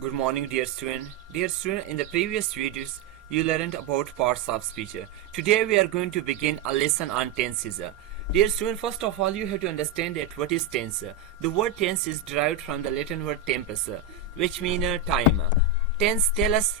Good morning, dear student. Dear student, in the previous videos, you learned about parts of speech. Today we are going to begin a lesson on tenses. Dear student, first of all, you have to understand that what is tense. The word tense is derived from the Latin word tempus, which means time. Tense tell us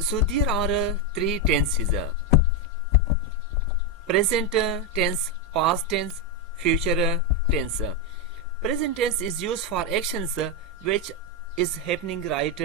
So there are three tenses: present tense, past tense, future tense. Present tense is used for actions which is happening right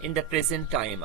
in the present time.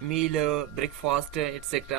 meal, breakfast, etc.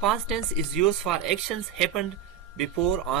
Past tense is used for actions happened before or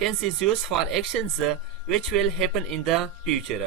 tense is used for actions which will happen in the future.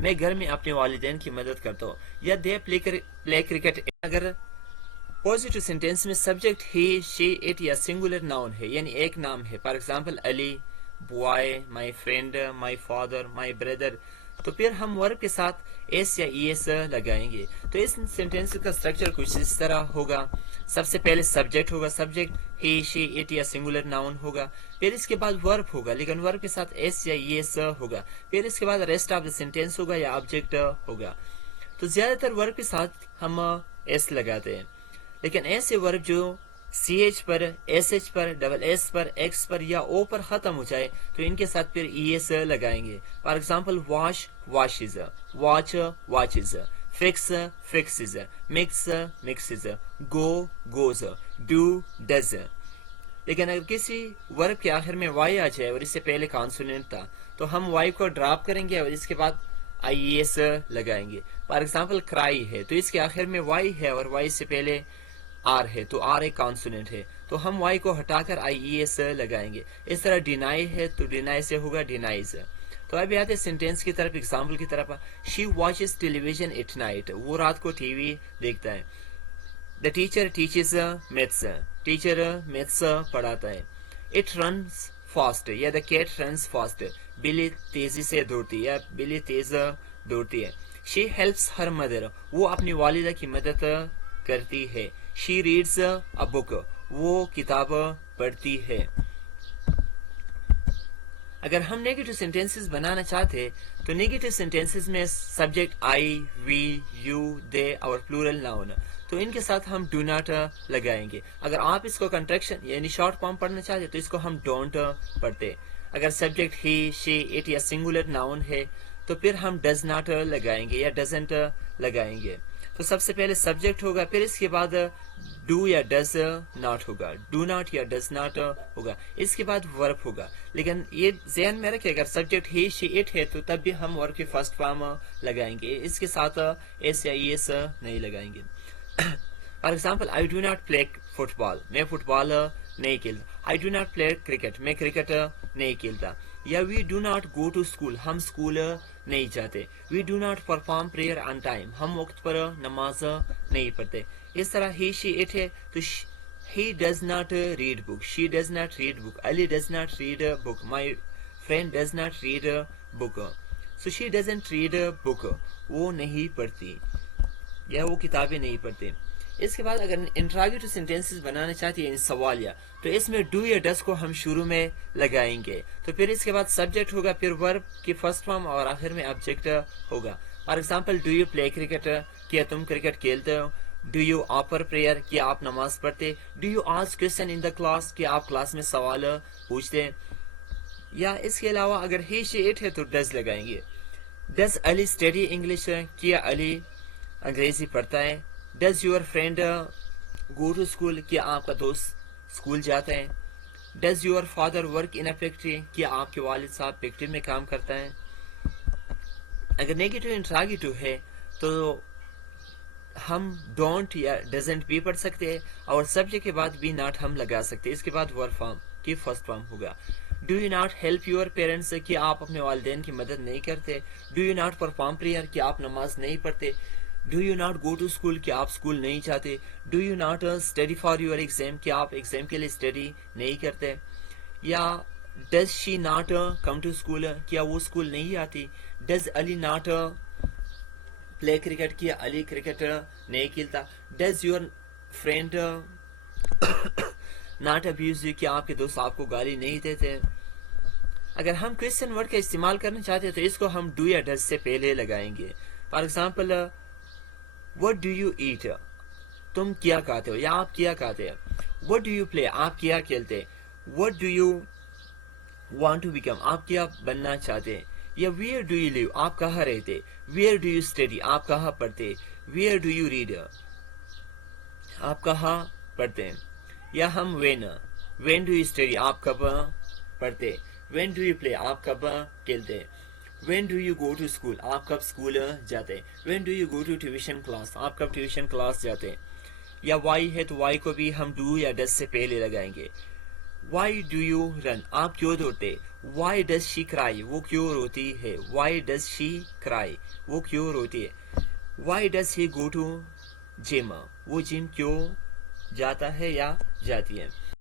میں گھر میں اپنے والدین کی مدد کرتا ہوں. یا دے پلے کرکٹ. اگر پوزیٹو سینٹینس میں سبجیکٹ ہی شی اٹ یا سنگولر ناؤن ہے یعنی ایک نام ہے, for example Ali, boy, my friend, my father, my brother, تو پھر ہم ورب کے ساتھ ایس یا ای ایس لگائیں گے. تو اس سینٹینس کا اسٹرکچر کچھ اس طرح ہوگا. سب سے پہلے سبجیکٹ ہوگا, سبجیکٹ ہی شی اٹ یا سنگولر ناؤن ہوگا. پھر اس کے بعد ورب ہوگا لیکن ورب کے ساتھ ایس یا ای ایس ہوگا. پھر اس کے بعد ریسٹ آف دا سینٹینس ہوگا یا آبجیکٹ ہوگا. تو زیادہ تر ورب کے ساتھ ہم ایس لگاتے ہیں, لیکن ایسے ورب جو سی ایچ پر, ایس ایچ پر, ڈبل ایس پر, ایکس پر یا او پر ختم ہو جائے تو ان کے ساتھ پھر ای ایس لگائیں گے. For example wash, washes, watch, watches, fix, fixes, mix, mixes, go, goes, do, does. لیکن اگر کسی ورب کے آخر میں وائی آ جائے اور اس سے پہلے کانسوننٹ تھا تو ہم وائی کو ڈراپ کریں گے اور اس کے بعد آئی ای ایس لگائیں گے. فار ایگزامپل کرائی ہے تو اس کے آخر میں وائی ہے اور وائی سے پہلے آر ہے تو آر ایک کانسوننٹ ہے تو ہم وائی کو ہٹا کر آئی ای ایس لگائیں گے. اس طرح ڈینائی ہے تو ڈینائی سے ہوگا ڈینائز. تو اب آتے سینٹینس کی طرف, ایگزامپل کی طرف. She watches television at night, وہ رات کو ٹی وی دیکھتا ہے. The teacher teaches maths, teacher maths پڑھاتا ہے. اٹ رنس فاسٹ یا دا کیٹ رنس فاسٹ, بلی تیزی سے دوڑتی یا بلی تیز دوڑتی ہے. شی ہیلپس ہر مدر, وہ اپنی والدہ کی مدد کرتی ہے. شی ریڈز اے بک, وہ کتاب پڑھتی ہے. اگر ہم نیگیٹو سینٹینسز بنانا چاہتے تو نیگیٹو سینٹینسز میں سبجیکٹ آئی, وی, یو, دے اور پلورل ناؤن, تو ان کے ساتھ ہم ڈو ناٹ لگائیں گے. اگر آپ اس کو کنٹریکشن یعنی شارٹ فارم پڑھنا چاہتے تو اس کو ہم ڈونٹ پڑھتے. اگر سبجیکٹ ہی, شی, اٹ یا سنگولر ناؤن ہے تو پھر ہم ڈز ناٹ لگائیں گے یا ڈزنٹ لگائیں گے. تو سب سے پہلے سبجیکٹ ہوگا, پھر اس کے بعد ڈو یا ڈز ناٹ ہوگا, ڈو ناٹ یا ڈز ناٹ ہوگا, اس کے بعد ورب ہوگا. لیکن یہ ذہن میں رکھے اگر سبجیکٹ ہی, شی, اٹ ہے تو تب بھی ہم ورب کی فرسٹ فارم لگائیں گے, اس کے ساتھ ایس یا ای ایس نہیں لگائیں گے. For example I do not play football, میں فٹ بال نہیں کھیلتا. I do not play cricket, میں کرکٹ نہیں کھیلتا. یا we do not go to school, ہم اسکول نہیں جاتے. We do not perform prayer on time, ہم وقت پر نماز نہیں پڑھتے. اس طرح ہی, شی, اٹ ہے تو he does not read book, she does not read book, Ali does not read book, my friend does not read book. So she doesn't read book, وہ نہیں پڑھتی یا وہ کتابیں نہیں پڑھتے. اس کے بعد اگر انٹراگیٹو سینٹینسز بنانا چاہتے ہیں سوالیہ تو اس میں ڈو یا ڈز کو ہم شروع میں لگائیں گے. تو پھر اس کے بعد سبجیکٹ ہوگا, پھر ورب کی فرسٹ فارم اور آخر میں آبجیکٹ ہوگا. For example do you play cricket, کیا تم کرکٹ کھیلتے ہو. ڈو یو آفر پریئر, کیا آپ نماز پڑھتے. Do you ask question in the class, کیا آپ کلاس میں سوال پوچھتے. یا اس کے علاوہ اگر ہی, شی, اٹ ہے تو ڈز لگائیں گے. ڈز علی اسٹڈی انگلش, کیا علی انگریزی پڑھتا ہے. Does your friend go to school, کیا آپ کا دوست اسکول جاتا ہے. Does your father work in a factory, کیا آپ کے والد صاحب فیکٹری میں کام کرتا ہے. اگر نیگیٹو انٹراگیٹو ہے تو ہم ڈونٹ یا ڈزنٹ بھی پڑھ سکتے ہیں اور سبجیکٹ کے بعد بھی ناٹ ہم لگا سکتے. اس کے بعد ورب فارم کی فرسٹ فارم ہوگا. Do you not help your parents, کیا آپ اپنے والدین کی مدد نہیں کرتے. Do you not perform prayer, کیا آپ نماز نہیں پڑھتے. Do you not go to school, کیا آپ اسکول نہیں جاتے. Do you not study for your exam, کیا آپ ایگزام کے لیے اسٹڈی نہیں کرتے. یا does she not come to school, کیا وہ اسکول نہیں آتی. Does Ali not play cricket, کیا علی کرکٹ نہیں کھیلتا. Does your friend not abuse you, کیا آپ کے دوست آپ کو گالی نہیں دیتے. اگر ہم کوسچن ورڈ کا استعمال کرنا چاہتے ہیں تو اس کو ہم ڈو یا ڈز سے پہلے لگائیں گے. For example what do you eat, تم کیا کھاتے ہو یا آپ کیا کھاتے ہیں. وٹ ڈو یو پلے, آپ کیا کھیلتے. What do you want to become, آپ کیا بننا چاہتے ہیں. یا ویئر ڈو یو لیو, آپ کہاں رہتے. ویئر ڈو یو اسٹڈی, آپ کہاں پڑھتے. ویئر ڈو یو ریڈ, آپ کہاں پڑھتے ہیں. یا ہم وین ڈو یو اسٹڈی, آپ کب پڑھتے. وین ڈو یو پلے, آپ کب کھیلتے. When do you go to school, آپ کب اسکول جاتے. When do you go to tuition class, آپ کب ٹیوشن کلاس جاتے. یا وائی ہے تو وائی کو بھی ہم ڈو یا ڈز سے پہلے لگائیں گے. وائی ڈو یو رن، آپ کیوں دوڑتے. وائی ڈز شی کرائی، وہ کیوں روتی ہے. وائی ڈز شی کرائی، وہ کیوں روتی ہے. Why does he go to gym, وہ جم کیوں جاتا ہے یا جاتی ہے.